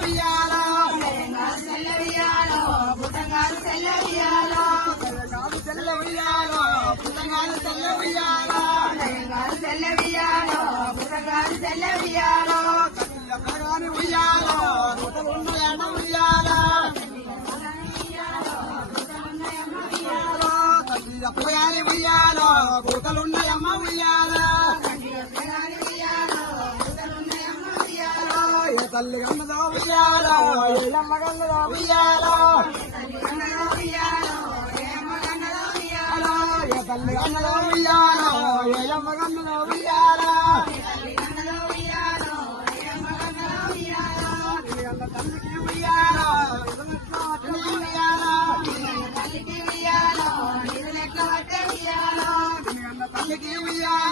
ఉయ్యాలో తెల్ల ఉయ్యాలో పుట్టంగారు తెల్ల ఉయ్యాలో తెల్ల ఉయ్యాలో పుట్టంగారు తెల్ల ఉయ్యాలో తెల్ల ఉయ్యాలో పుట్టంగారు తెల్ల ఉయ్యాలో కపిల్లగాని ఉయ్యాలో పుట్టలున్నాయమ్మ ఉయ్యాలో కపిల్లగాని ఉయ్యాలో పుట్టలున్నాయమ్మ ఉయ్యాలో తల్లి గన్నదో ఉయ్యాలో ఏలమ్మ గన్నదో ఉయ్యాలో తల్లి గన్నదో ఉయ్యాలో ఏలమ్మ గన్నదో ఉయ్యాలో తల్లి గన్నదో ఉయ్యాలో ఏలమ్మ గన్నదో ఉయ్యాలో తల్లి గన్నదో ఉయ్యాలో ఏలమ్మ గన్నదో ఉయ్యాలో తల్లికి ఉయ్యాలో ఉయ్యాలో తల్లికి ఉయ్యాలో నిరులెక్క వట్టే ఉయ్యాలో తల్లికి ఉయ్యాలో